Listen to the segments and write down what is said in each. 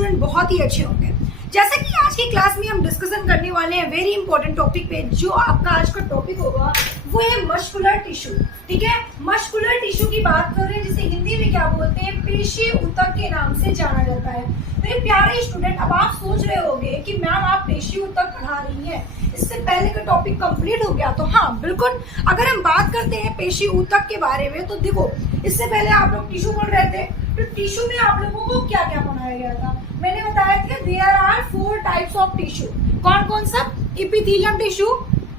Student बहुत ही अच्छे होंगे। जैसा कि आज की क्लास में हम डिस्कशन करने वाले हैं वेरी इंपॉर्टेंट टॉपिक पे, जो आपका आज का टॉपिक होगा वो है मस्कुलर टिश्यू। ठीक है, मस्कुलर टिश्यू की बात कर रहे हैं, जिसे हिंदी में क्या बोलते हैं, पेशी ऊतक के नाम से जाना जाता है। मेरे प्यारे स्टूडेंट, अब आप सोच रहे होंगे कि मैम आप पेशी ऊतक पढ़ा रही हैं, इससे पहले का टॉपिक कंप्लीट हो गया। तो हाँ बिल्कुल, अगर हम बात करते हैं पेशी ऊतक के बारे में तो देखो, इससे पहले आप लोग टिश्यू पढ़ रहे थे, तो टिश्यू में आप लोगों को क्या क्या पढ़ाया गया था? मैंने बताया था there are 4 types of tissue. कौन कौन सा? Epithelium tissue,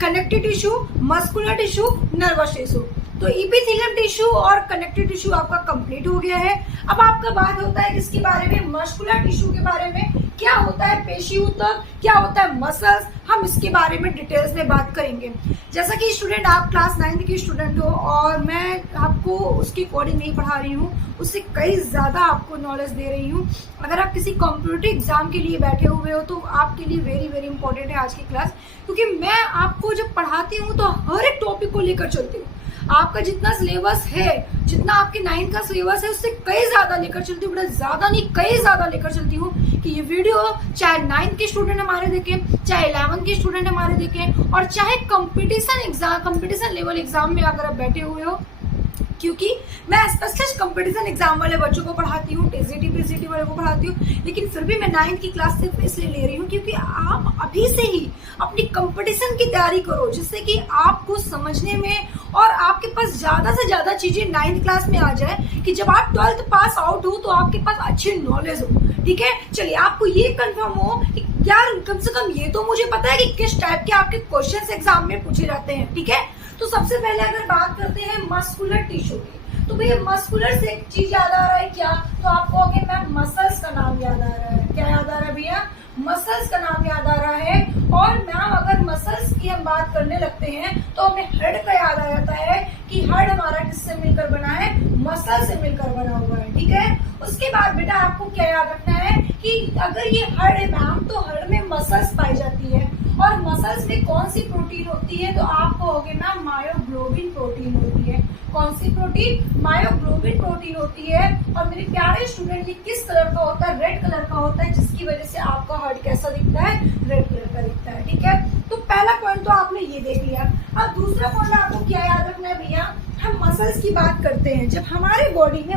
connective tissue, muscular tissue, nervous tissue. तो इपिथेलियम टिश्यू और कनेक्टिव टिश्यू आपका कंप्लीट हो गया है। अब आपका बात होता है किसके बारे में? मस्कुलर टिश्यू के बारे में। क्या होता है पेशी ऊतक, क्या होता है मसल्स, हम इसके बारे में डिटेल्स में बात करेंगे। जैसा कि स्टूडेंट आप क्लास 9 की स्टूडेंट हो और मैं आपको उसकी अकॉर्डिंग नहीं पढ़ा रही हूँ, उससे कई ज्यादा आपको नॉलेज दे रही हूँ। अगर आप किसी कॉम्पिटिटिव एग्जाम के लिए बैठे हुए हो तो आपके लिए वेरी वेरी इंपॉर्टेंट है आज की क्लास, क्योंकि मैं आपको जब पढ़ाती हूँ तो हर एक टॉपिक को लेकर चलती हूँ। आपका जितना सिलेबस है, जितना आपके 9 का सिलेबस है, उससे कई ज्यादा लेकर चलती हूँ, ज्यादा नहीं कई ज्यादा लेकर चलती हूँ कि ये वीडियो चाहे 9 के स्टूडेंट हमारे देखें, चाहे 11 के स्टूडेंट हमारे देखें, और चाहे कंपटीशन लेवल एग्जाम में अगर आप बैठे हुए हो, क्योंकि मैं स्पेशलिस्ट कंपटीशन एग्जाम वाले बच्चों को पढ़ाती हूँ, टीजीटी पीसीटी वाले को पढ़ाती हूँ, लेकिन फिर भी मैं 9 की क्लास सिर्फ इसलिए ले रही हूँ क्योंकि आप अभी से ही अपनी कंपटीशन की तैयारी करो, जिससे कि आपको समझने में और आपके पास ज्यादा से ज्यादा चीजें 9th क्लास में आ जाए कि जब आप 12th पास आउट हो तो आपके पास अच्छी नॉलेज हो। ठीक है, चलिए आपको ये कंफर्म हो कि यार कम से कम ये तो मुझे पता है कि किस टाइप के आपके क्वेश्चंस एग्जाम में पूछे जाते हैं। ठीक है, तो सबसे पहले अगर बात करते हैं मस्कुलर टिश्यू की, तो भैया मस्कुलर से एक चीज याद आ रहा है क्या? तो आपको आगे मैम मसल्स का नाम याद आ रहा है। क्या याद आ रहा है भैया? मसल्स का नाम याद आ रहा है। और मैम अगर मसल्स की हम बात करने लगते हैं तो हमें हेड का याद आ जाता है कि हेड हमारा किससे मिलकर बना है? मसल से मिलकर बना हुआ है। ठीक है, उसके बाद बेटा आपको क्या याद रखना है कि अगर ये हेड है मैम, तो हेड में मसल्स पाई जाती है, और मसल्स में कौन सी प्रोटीन होती है? तो आपको होगी मैम मायोग्लोबिन प्रोटीन होती है। कौन सी प्रोटीन? मायोग्लोबिन प्रोटीन होती है। और मेरे प्यारे स्टूडेंट, ये किस कलर का होता है? रेड कलर का होता है, जिसकी वजह से आपका हार्ट कैसा दिखता है? रेड कलर का दिखता है। ठीक है, तो पहला पॉइंट तो आपने ये देख लिया। अब दूसरा पॉइंट आपको क्या याद रखना है भैया? हम मसल्स की बात करते हैं। जब हमारे बॉडी में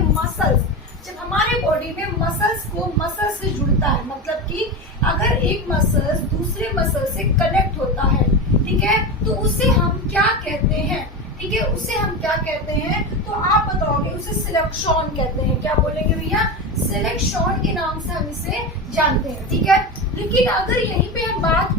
मसल्स को मसल से जुड़ता है, मतलब कि अगर एक मसल दूसरे मसल से कनेक्ट होता है, ठीक है, तो उसे हम क्या कहते हैं? ठीक है, उसे हम क्या कहते हैं? तो आप बताओगे, उसे सिलेक्शन कहते हैं। क्या बोलेंगे भैया? सिलेक्शन के नाम से हम इसे जानते हैं। ठीक है, लेकिन अगर यहीं पे हम बात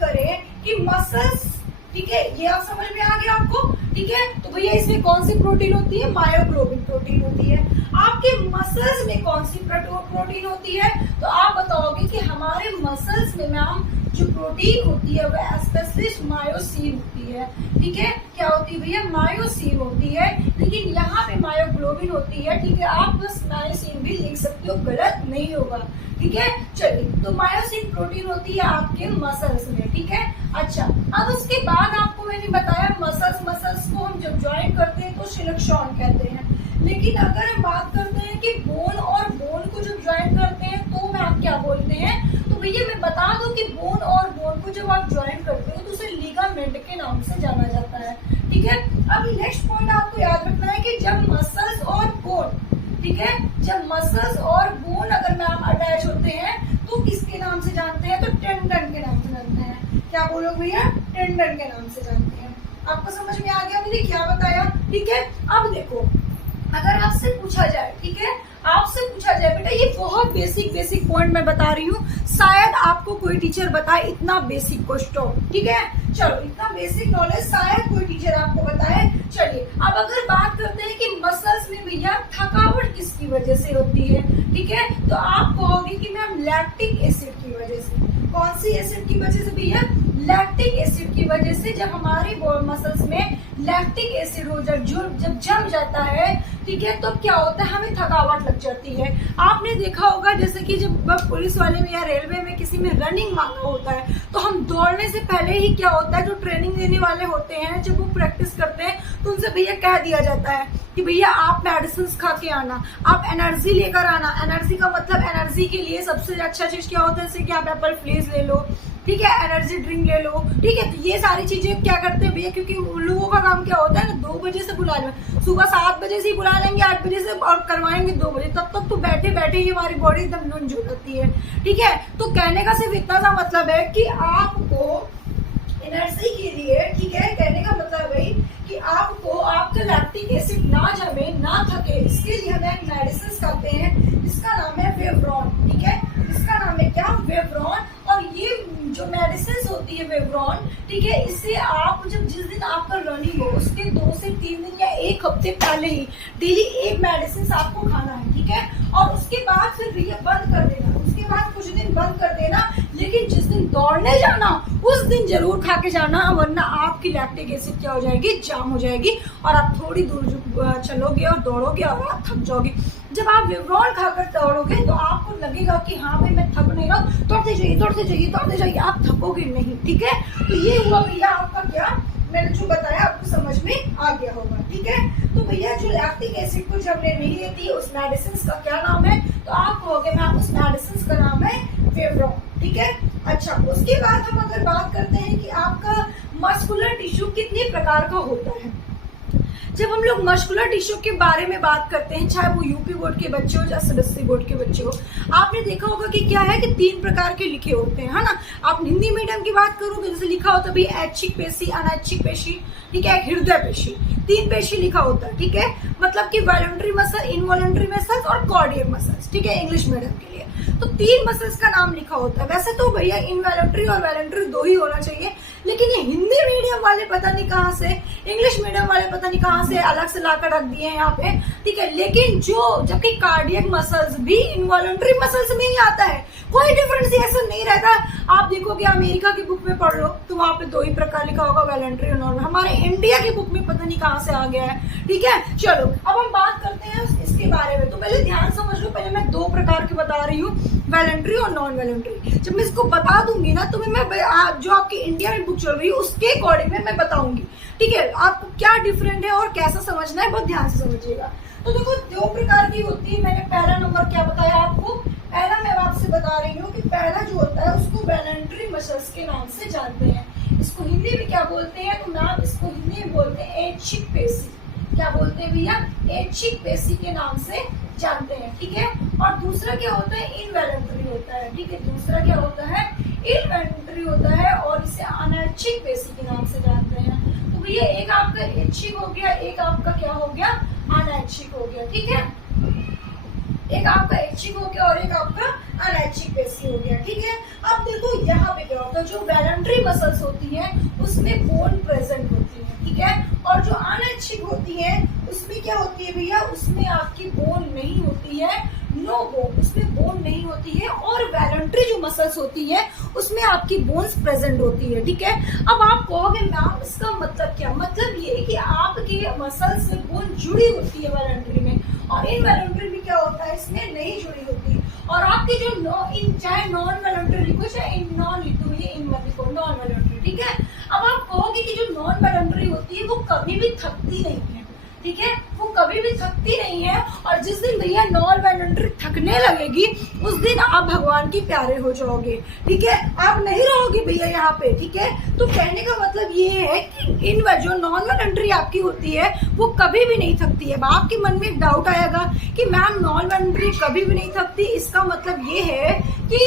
करें कि मसल्स, ठीक है, ये आप समझ में आ गया आपको? ठीक है, तो भैया इसमें कौन सी प्रोटीन होती है? मायोग्लोबिन प्रोटीन होती है। आपके मसल्स में कौन सी प्रोटीन होती है? तो आप बताओगे कि हमारे मसल्स में मैम जो प्रोटीन होती है वह स्पेशलिस्ट मायोसिन होती है। ठीक है, क्या होती है भैया? मायोसिन होती है, लेकिन यहाँ पे मायोग्लोबिन होती है। ठीक है, आप बस मायोसिन भी लिख सकते हो, गलत नहीं होगा। ठीक है, चलिए, तो मायोसिन प्रोटीन होती है आपके मसल्स में। ठीक है, अच्छा, अब उसके बाद आपको मैंने बताया मसल्स को हम जब ज्वाइन करते हैं तो सिलेक्शन कहते हैं। लेकिन अगर हम बात करते हैं कि बोन और बोन को जब ज्वाइन करते हैं तो मैम क्या बोलते हैं? तो भैया मैं बता दूं कि बोन और बोन को जब आप ज्वाइन करते हो तो उसे लिगामेंट के नाम से जाना जाता है। ठीक है, अब नेक्स्ट पॉइंट आपको याद रखना है कि जब मसल्स और बोन, ठीक है, जब मसल्स और बोन अगर मैम अटैच होते हैं तो किसके नाम से जानते हैं? तो टेंडन के नाम से जानते हैं। क्या बोलोगे भैया? टेंडन के नाम से जानते हैं। आपको समझ में आ गया मैंने क्या बताया? ठीक है, अब देखो, अगर आपसे पूछा जाए, ठीक है, आपसे पूछा जाए बेटा, ये बहुत बेसिक पॉइंट मैं बता रही हूँ, शायद आपको कोई टीचर बताए इतना बेसिक क्वेश्चन। ठीक है, चलो, इतना बेसिक नॉलेज शायद कोई टीचर आपको बताए। चलिए, अब अगर बात करते हैं कि मसल्स में भैया थकावट किसकी वजह से होती है? ठीक है, तो आप कहोगे कि मैम लैक्टिक एसिड की वजह से। कौन सी एसिड की वजह से भैया? लैक्टिक एसिड की वजह से। जब हमारे मसल्स में लैक्टिक एसिड हो जाए जो जब जम जाता है, ठीक है, तो क्या होता है, हमें थकावट लग जाती है। आपने देखा होगा जैसे कि जब पुलिस वाले में या रेलवे में किसी में रनिंग मांगा होता है, तो हम दौड़ने से पहले ही क्या होता है, जो ट्रेनिंग देने वाले होते हैं जब वो प्रैक्टिस करते हैं तो उनसे भैया कह दिया जाता है कि भैया आप मेडिसिन खा के आना, आप एनर्जी लेकर आना। एनर्जी का मतलब एनर्जी के लिए सबसे अच्छा चीज क्या होता है, जैसे कि आप एप्पल फ्लीज ले लो, ठीक है, एनर्जी ड्रिंक ले लो, ठीक है। तो ये सारी चीजें क्या करते हैं भैया, क्योंकि लोगों का काम क्या होता है ना, 2 बजे से बुला लें, सुबह 7 बजे से ही बुला लेंगे, 8 बजे से, और करवाएंगे 2 बजे, तब तक तो बैठे बैठे ही हमारी बॉडी एकदम लुंज हो जाती है, ठीक है। तो कहने का सिर्फ इतना सा मतलब है कि आपको एनर्जी के लिए, ठीक है, कहने का मतलब है कि आपको आपका लैक्टिक एसिड ना जमे, ना थके, इसके लिए हमें एक मेडिसिन खाते हैं जिसका नाम है वेवरॉन, ठीक है, इसका नाम है क्या, वेवरॉन। और ये जो मेडिसिन होती है वेवरॉन, ठीक है, इससे आप जब जिस दिन आपका रनिंग हो उसके 2 से 3 दिन या 1 हफ्ते पहले ही डेली एक मेडिसिन आपको खाना है, ठीक है। और उसके बाद फिर ये बंद कर देना, उसके बाद कुछ दिन बंद कर देना, लेकिन जिस दिन दौड़ने जाना उस दिन जरूर खा के जाना, वरना आपकी लैक्टिक एसिड क्या हो जाएगी, जाम हो जाएगी, और आप थोड़ी दूर चलोगे और दौड़ोगे और आप थक जाओगे। जब आप वेवरॉन खाकर दौड़ोगे तो आपको लगेगा कि हाँ भाई मैं थक नहीं रहा, दौड़ते जाइए दौड़ते जाइए दौड़ते जाइए, आप थकोगे नहीं, ठीक है। तो ये हुआ भैया आपका क्या, मैंने जो बताया आपको समझ में आ गया होगा, ठीक है। तो भैया जो लैक्टिक एसिड को जब नहीं लेती उस मेडिसिन का क्या नाम है, तो आप कहोगे मैम उस मेडिसिन का नाम है वेवरॉन, ठीक है। अच्छा, उसके बाद हम अगर बात करते हैं कि आपका मस्कुलर टिश्यू कितने प्रकार का होता है। जब हम लोग मस्कुलर टिश्यू के बारे में बात करते हैं, चाहे वो यूपी बोर्ड के बच्चे हो या सीबीएसई बोर्ड के बच्चे हो, आपने देखा होगा कि क्या है कि 3 प्रकार के लिखे होते हैं, है ना। आप हिंदी मीडियम की बात करो तो जैसे लिखा होता है भाई ऐच्छिक पेशी, अनैच्छिक पेशी, ठीक है, हृदय पेशी, 3 पेशी लिखा होता है, ठीक है। मतलब कि वॉलंटरी मसल, इनवॉलंटरी मसल्स और कार्डियक मसल्स, ठीक है, इंग्लिश मीडियम के लिए। तो 3 मसल्स का नाम लिखा होता है। वैसे तो भैया इनवॉलंटरी और वॉलंटरी 2 ही होना चाहिए, लेकिन ये हिंदी मीडियम वाले पता नहीं कहाँ से, इंग्लिश मीडियम वाले पता नहीं कहाँ से अलग से लाकर रख दिए हैं यहाँ पे, ठीक है। लेकिन जबकि कार्डियक मसल्स भी इनवॉलंटरी मसल्स में ही आता है, कोई डिफरेंशिएशन नहीं रहता। आप देखोगे अमेरिका की बुक में पढ़ लो तो वहां पे 2 ही प्रकार लिखा होगा, वॉलंटरी और नॉन। हमारे इंडिया की बुक में पता नहीं कहाँ से आ गया है, ठीक है। चलो अब हम बात करते हैं इसके बारे में। तो पहले ध्यान समझ लो, पहले मैं 2 प्रकार के बता रही हूँ, वॉलंटरी और नॉन वॉलंटरी। जब मैं इसको बता दूंगी ना तो मैं जो आपकी इंडिया में बुक चल रही है उसके अकॉर्डिंग में मैं बताऊंगी, ठीक है। आपको क्या डिफरेंट है और कैसा समझना है बहुत ध्यान से समझिएगा। तो देखो 2 प्रकार की होती है। मैंने पहला नंबर क्या बताया आपको, पहला मैं आपसे बता रही हूँ कि पहला जो होता है उसको वॉलंटरी मसल्स के नाम से जानते हैं। इसको हिंदी में क्या बोलते हैं, तो नाम इसको हिंदी में बोलते हैं ऐच्छिक पेशी। क्या बोलते हैं भैया, ऐच्छिक पेशी के नाम से जानते हैं, ठीक है। और दूसरा क्या होता है, इनवॉलंटरी होता है, ठीक है। दूसरा क्या होता है, इनवॉलंटरी होता है, और इसे अनैच्छिक पेशी के नाम से जानते हैं। तो भैया एक आपका ऐच्छिक हो गया, एक आपका क्या हो गया, अनैच्छिक हो गया, ठीक है। एक आपका ऐच्छिक हो गया और एक आपका अनैच्छिक पेशी हो गया, ठीक है। अब देखो यहाँ पे क्या होता है, जो वॉलंटरी मसल्स होती है उसमें बोन प्रेजेंट होती है, ठीक है। और जो अनैच्छिक होती है उसमें क्या होती है भैया, उसमें आपकी बोन नहीं होती है, नो बोन, उसमें बोन नहीं होती है। और वॉलंटरी जो मसल्स होती है उसमें आपकी बोन्स प्रेजेंट होती है, ठीक है। अब आप कहोगे मैम इसका मतलब क्या, मतलब ये कि आपके मसल से बोन जुड़ी होती है वॉलंटरी में, और इनवॉलंटरी में क्या होता है, इसमें नहीं जुड़ी होती। और आपके जो चाहे नॉन वॉलंटरी लिखो चाहे नॉन लिखो, ये इन मत लिखो, नॉन वॉलंटरी, ठीक है। अब आप कहोगे कि जो नॉन वॉलंटरी होती है वो कभी भी थकती नहीं है, ठीक है, वो कभी भी थकती नहीं है। और जिस दिन भैया नॉन वॉलंटरी थकने लगेगी उस दिन आप भगवान के प्यारे हो जाओगे, ठीक है, आप नहीं रहोगे भैया यहाँ पे, ठीक है। तो कहने का मतलब ये है कि इन जो नॉन वॉलंटरी आपकी होती है वो कभी भी नहीं थकती है। अब आपके मन में एक डाउट आएगा कि मैम नॉन वॉलंटरी कभी भी नहीं थकती, इसका मतलब ये है कि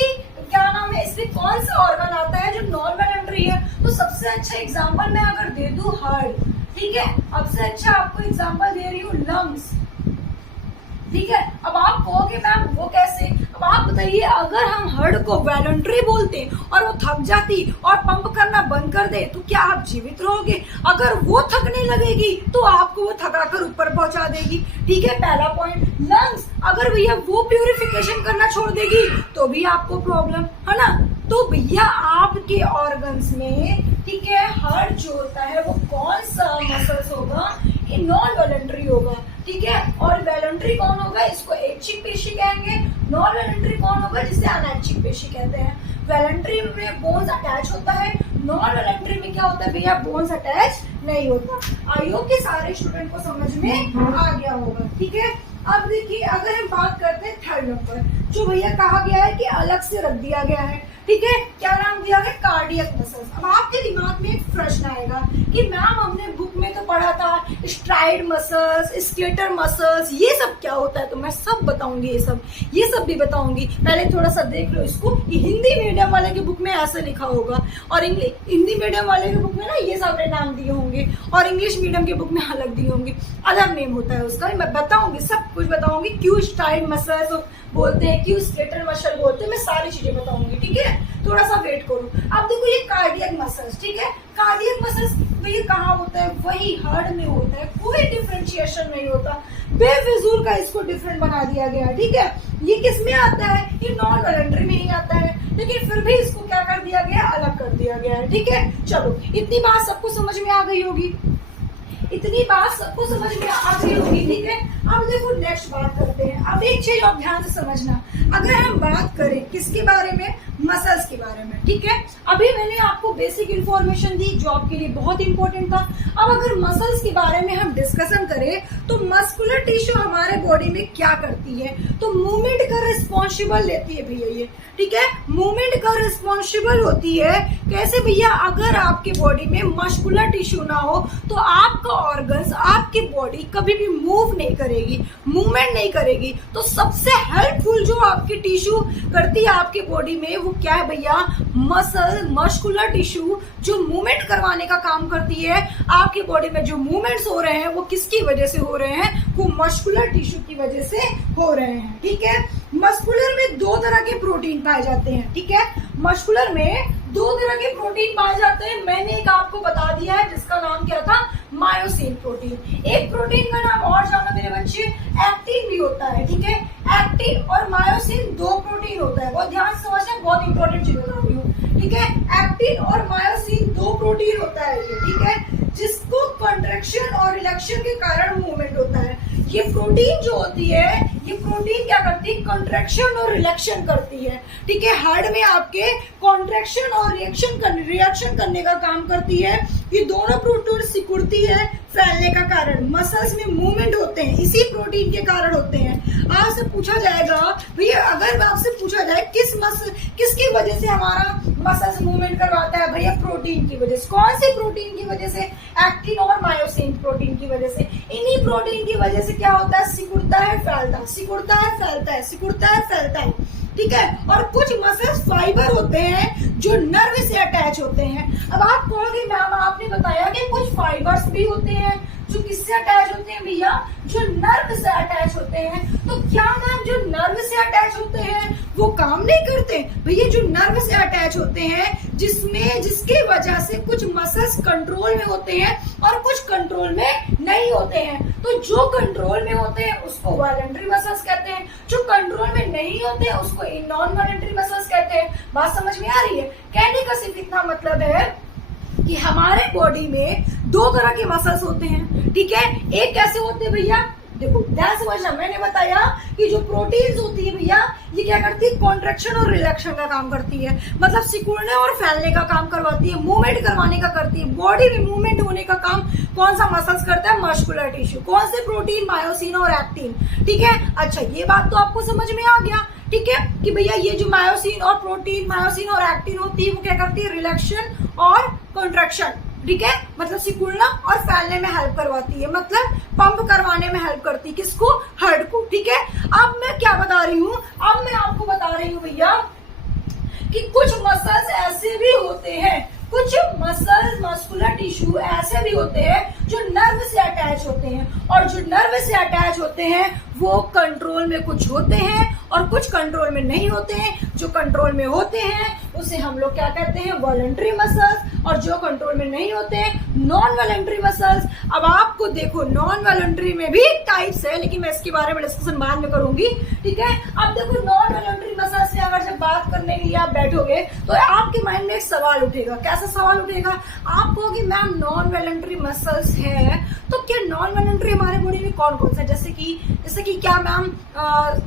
क्या नाम है, इसमें कौन सा ऑर्गन आता है जो नॉन वॉलंटरी है। तो सबसे अच्छा एग्जाम्पल मैं अगर दे दूं हार्ट, ठीक है, अब से अच्छा आपको एग्जांपल दे रही हूँ लंग्स, ठीक है। अब आप कहोगे मैम वो कैसे, अब आप बताइए, अगर हम हार्ट को वॉलंटरी बोलते और वो थक जाती और पंप करना बंद कर दे तो क्या आप जीवित रहोगे। अगर वो थकने लगेगी तो आपको वो थका कर ऊपर पहुंचा देगी, ठीक है, पहला पॉइंट। लंग्स, अगर भैया वो प्यूरिफिकेशन करना छोड़ देगी तो भी आपको प्रॉब्लम है ना। तो भैया आपके ऑर्गन्स में, ठीक है, हार्ट जो होता है वो कौन सा मसल्स होगा, ये नॉन वॉलंटरी होगा, ठीक है। और वॉलंटरी कौन होगा, इसको ऐच्छिक पेशी कहेंगे। नॉन वॉलंटरी कौन होगा, जिसे अनैच्छिक पेशी कहते हैं। वॉलंटरी में बोन्स अटैच होता है, नॉन वॉलंटरी में क्या होता है भैया, बोन्स अटैच नहीं होता। आई होप के सारे स्टूडेंट को समझ में आ गया होगा, ठीक है। अब देखिए, अगर हम बात करते हैं थर्ड नंबर, जो भैया कहा गया है कि अलग से रख दिया गया है, ठीक है, क्या नाम दिया गया, कार्डियक मसल्स। अब आपके दिमाग में एक प्रश्न आएगा कि मैम हमने बुक में तो पढ़ा था स्ट्राइड मसल्स, स्केटर मसल्स, ये सब क्या होता है, तो मैं सब बताऊंगी, ये सब भी बताऊंगी। पहले थोड़ा सा देख लो इसको, ये हिंदी मीडियम वाले की बुक में ऐसे लिखा होगा, और हिंदी मीडियम वाले की बुक में ना ये सारे नाम दिए होंगे, और इंग्लिश मीडियम की बुक में अलग दिए होंगे, अलग नेम होता है उसका। मैं बताऊंगी, सब कुछ बताऊंगी, क्यों स्ट्राइड मसल्स बोलते हैं, क्यों स्केटर मसल बोलते हैं, मैं सारी चीजें बताऊंगी, ठीक है। थोड़ा सा वेट करो। अब देखो ये कार्डियक मसल्स, ठीक है, कार्डियक मसल्स तो ये कहाँ होता है, वही हार्ट में होता है, कोई डिफरेंशिएशन नहीं होता, बेफिजूल का इसको डिफरेंट बना दिया गया है, ठीक है। ये किस में आता है, ये नॉन वॉलंटरी में ही आता है, लेकिन फिर भी इसको क्या कर दिया गया, अलग कर दिया गया है, ठीक है। चलो, इतनी बात सबको समझ में आ गई होगी, इतनी बात सबको समझ में आ गई होगी, ठीक है। अब देखो नेक्स्ट बात करते हैं। अब एक चीज आप ध्यान से समझना, अगर हम बात करें किसके बारे में, मसल्स के बारे में, ठीक है। अभी मैंने आपको बेसिक इंफॉर्मेशन दी जो आपके लिए बहुत इंपॉर्टेंट था। अब अगर मसल्स के बारे में हम डिस्कशन करें तो मस्कुलर टिश्यू हमारे बॉडी में क्या करती है, तो मूवमेंट का रिस्पॉन्सिबल लेती है भैया ये, ठीक है, मूवमेंट का रिस्पॉन्सिबल होती है। कैसे भैया, अगर आपके बॉडी में मस्कुलर टिश्यू ना हो तो आपका ऑर्गन्स, आपकी बॉडी कभी भी मूव नहीं करेगी, मूवमेंट नहीं करेगी। तो सबसे हेल्पफुल जो आपकी टिश्यू करती है आपके बॉडी में, वो क्या है भैया, मस्कुलर टिश्यू, जो मूवमेंट करवाने का काम करती है। आपकी बॉडी में जो मूवमेंट्स हो रहे हैं वो किसकी वजह से हो रहे हैं, वो मस्कुलर टिश्यू की वजह से हो रहे हैं, ठीक है। मस्कुलर में दो तरह के प्रोटीन पाए जाते हैं, ठीक है, मस्कुलर में दो तरह के प्रोटीन पाए जाते हैं। मैंने एक आपको बता दिया है जिसका नाम क्या था, मायोसिन प्रोटीन। एक प्रोटीन का नाम और जानो मेरे बच्चे, एक्टिन भी होता है, ठीक है। एक्टिन और मायोसिन दो प्रोटीन होता है, बहुत ध्यान से समझना, बहुत इंपॉर्टेंट चीज बता रही हूँ, ठीक है। एक्टिन और मायोसिन दो प्रोटीन होता है ये, ठीक है, जिसको कंट्रैक्शन और रिलैक्शन के कारण मूवमेंट होता है। ये प्रोटीन जो होती है, ये प्रोटीन क्या करती है, कंट्रैक्शन और रिलैक्शन करती है, ठीक है। हार्ट में आपके कॉन्ट्रैक्शन और रिएक्शन करने का काम करती है। ये दोनों प्रोटीन सिकुड़ती है फैलने का कारण, मसल्स में मूवमेंट होते हैं इसी प्रोटीन के कारण होते हैं। आपसे पूछा जाएगा भैया, अगर आपसे पूछा जाए किसकी वजह से हमारा मसल्स मूवमेंट करवाता है, भैया प्रोटीन की वजह से। कौन सी प्रोटीन की वजह से, एक्टिन और मायोसिन प्रोटीन की वजह से। इन्हीं प्रोटीन की वजह से क्या होता है, सिकुड़ता है फैलता है, सिकुड़ता है फैलता है, सिकुड़ता है फैलता है, ठीक है। और कुछ मसल्स फाइबर होते हैं जो नर्व से अटैच होते हैं। अब आप कहोगे मैम आपने बताया कि कुछ फाइबर्स भी होते हैं जो किससे अटैच होते हैं भैया, जो नर्व से अटैच होते हैं। तो क्या मैम जो नर्व से अटैच होते हैं वो काम नहीं करते भैया, जो नर्व से अटैच होते हैं जिसके वजह से कुछ मसल्स कंट्रोल में होते हैं और कुछ कंट्रोल में नहीं होते हैं। तो जो कंट्रोल में होते हैं उसको वॉलंटरी मसल्स कहते हैं, जो कंट्रोल में नहीं होते हैं उसको नॉन वॉलंटरी मसल्स कहते हैं। बात समझ में आ रही है? कहने का सिर्फ इतना मतलब है कि हमारे बॉडी में दो तरह के मसल्स होते हैं, ठीक है। एक कैसे होते हैं भैया, देखो ध्यान समझना, मैंने बताया कि जो प्रोटीन्स होती है भैया, ये क्या करती है, कॉन्ट्रैक्शन और रिलैक्शन का काम करती है, मतलब सिकुड़ने और फैलने का काम करवाती है, मूवमेंट करवाने का करती है। बॉडी में मूवमेंट होने का काम कौन सा मसल्स करता है, मस्कुलर टिश्यू। कौन से प्रोटीन, मायोसिन और एक्टिन, ठीक है। अच्छा, ये बात तो आपको समझ में आ गया, ठीक है, कि भैया ये जो मायोसिन और प्रोटीन, मायोसिन और एक्टिन होती है वो क्या करती है, रिलैक्शन और कॉन्ट्रैक्शन, ठीक है, मतलब सिकुड़ना और फैलने में हेल्प करवाती है, मतलब पंप करवाने में हेल्प करती है, किसको, हार्ट को, ठीक है। अब मैं क्या बता रही हूँ, अब मैं आपको बता रही हूँ भैया कि कुछ मसल्स ऐसे भी होते हैं, कुछ मसल्स, मस्कुलर टिश्यू ऐसे भी होते हैं जो नर्व से अटैच होते हैं, और जो नर्व से अटैच होते हैं वो कंट्रोल में कुछ होते हैं और कुछ कंट्रोल में नहीं होते हैं। जो कंट्रोल में होते हैं उसे हम लोग क्या कहते हैं, वॉलंटरी मसल्स, और जो कंट्रोल में नहीं होते हैं नॉन वॉलंटरी मसल्स। अब आपको देखो नॉन वॉलंटरी में भी टाइप्स है, लेकिन मैं इसके बारे में डिस्कशन बाद में करूंगी, ठीक है। अब देखो नॉन वॉलंटरी मसल्स से अगर जब बात करने के लिए आप बैठोगे तो आपके माइंड में एक सवाल उठेगा। कैसा सवाल उठेगा? आप कहोगे मैम नॉन वॉलंटरी मसल्स है, तो क्या नॉन वॉलंटरी हमारे बॉडी में कौन कौन सा है? जैसे कि क्या मैम,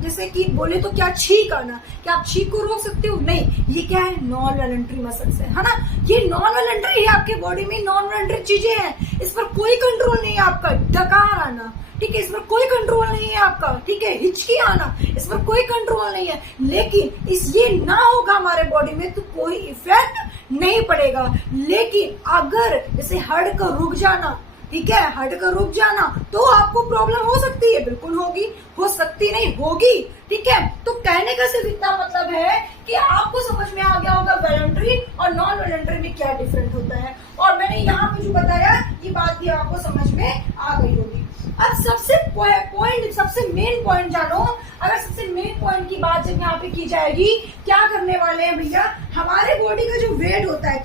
जैसे कि बोले तो क्या छींक आना, क्या आप छींक को रोक सकते हो? नहीं, ये क्या है? नॉन वॉलंटरी मसल्स है ना। ये नॉन वॉलंटरी है, आपके बॉडी में नॉन वॉलंटरी चीजें हैं, इस पर कोई कंट्रोल नहीं है आपका। डकार आना, ठीक है, इस पर कोई कंट्रोल नहीं है आपका, ठीक है। हिचकी आना, इस पर कोई कंट्रोल नहीं है। लेकिन ये ना होगा हमारे बॉडी में तो कोई इफेक्ट नहीं पड़ेगा। लेकिन अगर जैसे हड्डी का रुक जाना, ठीक है, हड्डी का रुक जाना, तो आपको प्रॉब्लम हो सकती है। बिल्कुल होगी, हो सकती नहीं, होगी, ठीक है। तो कहने का सिर्फ इतना मतलब है कि आपको समझ में आ गया होगा वॉलंटरी और नॉन वॉलंटरी में क्या डिफरेंट होता है। और मैंने यहाँ पे जो बताया ये बात भी आपको समझ में आ गई होगी। अब सबसे मेन पॉइंट जानो। अगर सबसे मेन पॉइंट की बात जब यहाँ पे की जाएगी, क्या करने वाले हैं भैया, हमारे बॉडी का जो वेट होता है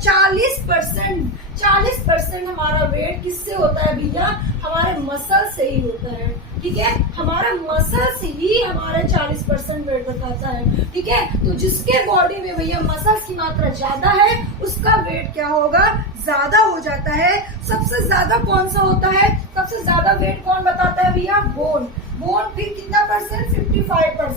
40% हमारा वेट किससे होता है भैया? हमारे मसल से ही होता है, ठीक है। हमारा मसल से ही हमारे 40% वेट बताता है, ठीक है। तो जिसके बॉडी में भैया मसल्स की मात्रा ज्यादा है उसका वेट क्या होगा? ज्यादा हो जाता है। सबसे ज्यादा कौन सा होता है? सबसे ज्यादा वेट कौन बताता है भैया? बोन। फिर कितना परसेंट? 55%।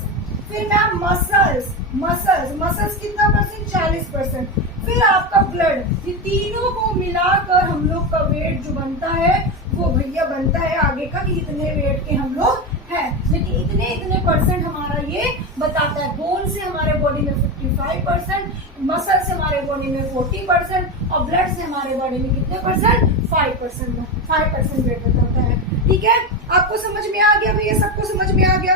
फिर मैम मसल्स कितना परसेंट? 40%। फिर आपका ब्लड। ये तीनों को मिलाकर हम लोग का वेट जो बनता है वो भैया बनता है आगे का कि इतने वेट के हम लोग हैं। लेकिन इतने परसेंट हमारा ये बताता है। बोन से हमारे बॉडी में 55%, मसल से हमारे बॉडी में 40% और ब्लड से हमारे बॉडी में कितने परसेंट? 5% वेट बताता है, ठीक है। आपको समझ में आ गया भैया? सबको समझ में आ गया?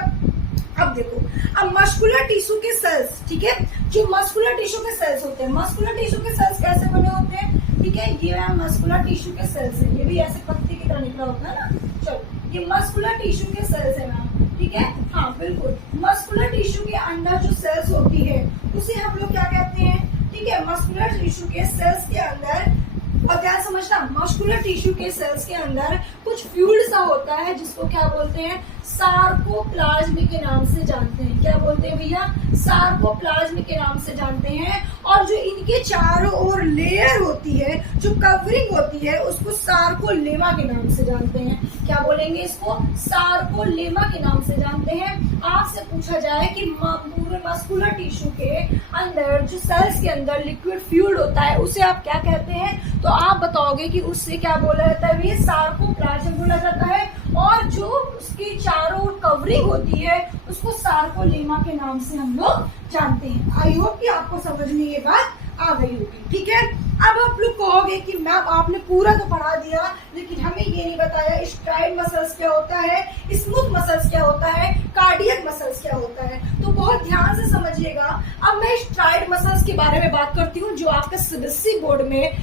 अब देखो, अब मस्कुलर टिश्यू के सेल्स, ठीक है, जो मस्कुलर टिश्यू के सेल्स होते हैं, मस्कुलर टिश्यू के सेल्स कैसे बने होते हैं? ठीक है, ये मस्कुलर टिश्यू के सेल्स है। ये भी ऐसे पत्ती की तरह निकला होता है ना। चलो, ये मस्कुलर टिश्यू के सेल्स है मैम, ठीक है। हाँ बिल्कुल, मस्कुलर टिश्यू के अंदर जो सेल्स होती है उसे हम लोग क्या कहते हैं? ठीक है, मस्कुलर टिश्यू के सेल्स के अंदर, और ध्यान समझना, मस्कुलर टिश्यू के सेल्स के अंदर कुछ फ्लूइड सा होता है जिसको क्या बोलते हैं? सार्कोप्लाज्म के नाम से जानते हैं। क्या बोलते हैं भैया? सार्कोप्लाज्म के नाम से जानते हैं। और जो इनके चारों ओर लेयर होती है, जो कवरिंग होती है, उसको सार्कोलेमा के नाम से जानते हैं। क्या बोलेंगे इसको? सार्कोलेमा के नाम से जानते हैं। आपसे पूछा जाए कि पूरे मस्कुलर टिश्यू के अंदर जो सेल्स के अंदर लिक्विड फ्लूइड होता है उसे आप क्या कहते हैं? तो आप बताओगे कि उससे क्या बोला जाता है? ये सार्कोप्लाज्म बोला जाता है। और जो उसकी चारों ओर कवरिंग होती है उसको सार्कोलेमा के नाम से हम लोग जानते हैं। आई होप कि आपको समझ में ये बात आ गई होगी, ठीक है। अब आप लोग कहोगे कि मैम आपने पूरा तो पढ़ा दिया लेकिन हमें ये नहीं बताया स्ट्राइड मसल्स क्या होता है, स्मूथ मसल्स क्या होता है, कार्डियक मसल्स क्या होता है। तो बहुत ध्यान से समझिएगा। अब मैं स्ट्राइड मसल्स के बारे में बात करती हूँ जो आपका सीबीएसई बोर्ड में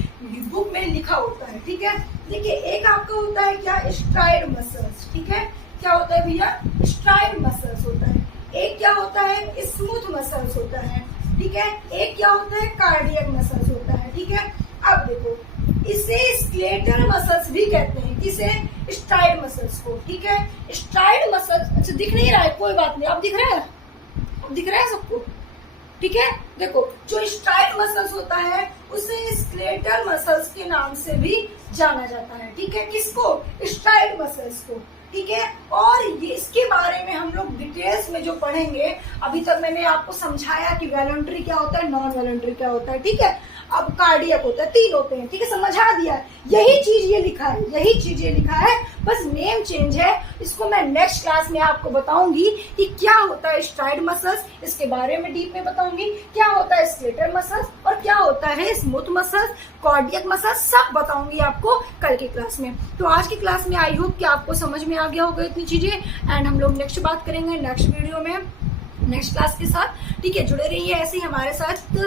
बुक में लिखा होता है, ठीक है। देखिए, एक आपका होता है क्या? स्ट्राइड मसल्स, ठीक है। क्या होता है भैया? स्ट्राइड मसल्स होता है। एक क्या होता है? स्मूथ मसल्स होता है, ठीक है। एक क्या होता है? कार्डियक मसल्स होता है, ठीक है। अब देखो, इसे स्केलेटल मसल्स भी कहते हैं। किसे? स्ट्राइड मसल्स को, ठीक है। स्ट्राइड मसल्स, अच्छा दिख नहीं रहा है, कोई बात नहीं। अब दिख रहा है? अब दिख रहा है सबको? ठीक है। देखो, जो स्ट्राइड मसल्स होता है उसे स्केलेटल मसल्स के नाम से भी जाना जाता है, ठीक है। किसको? स्ट्राइड मसल्स को, ठीक है। और ये इसके बारे में हम लोग डिटेल्स में जो पढ़ेंगे, अभी तक मैंने आपको समझाया कि वॉलंटरी क्या होता है, नॉन वॉलंटरी क्या होता है, ठीक है। अब कार्डियक होता है, 3 होते हैं, ठीक है, समझा दिया। यही चीज ये लिखा है, यही चीज ये लिखा है, बस नेम चेंज है। इसको मैं नेक्स्ट क्लास में आपको बताऊंगी कि क्या होता है स्ट्राइड मसल्स, इसके बारे में डीप में बताऊंगी। क्या होता है स्केलेटल मसल्स और क्या होता है स्मूथ मसल्स, कार्डियक मसल्स, सब बताऊंगी आपको कल की क्लास में। तो आज की क्लास में आई होप कि आपको समझ में आ गया होगा इतनी चीजें। एंड हम लोग नेक्स्ट बात करेंगे नेक्स्ट वीडियो में, नेक्स्ट क्लास के साथ, ठीक है। जुड़े रहिए ऐसे ही हमारे साथ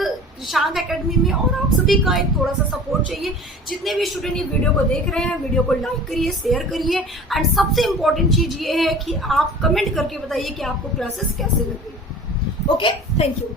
शांत एकेडमी में। और आप सभी का एक थोड़ा सा सपोर्ट चाहिए। जितने भी स्टूडेंट ये वीडियो को देख रहे हैं, वीडियो को लाइक करिए, शेयर करिए। एंड सबसे इम्पोर्टेंट चीज ये है कि आप कमेंट करके बताइए कि आपको क्लासेस कैसे लगी। Okay, thank you.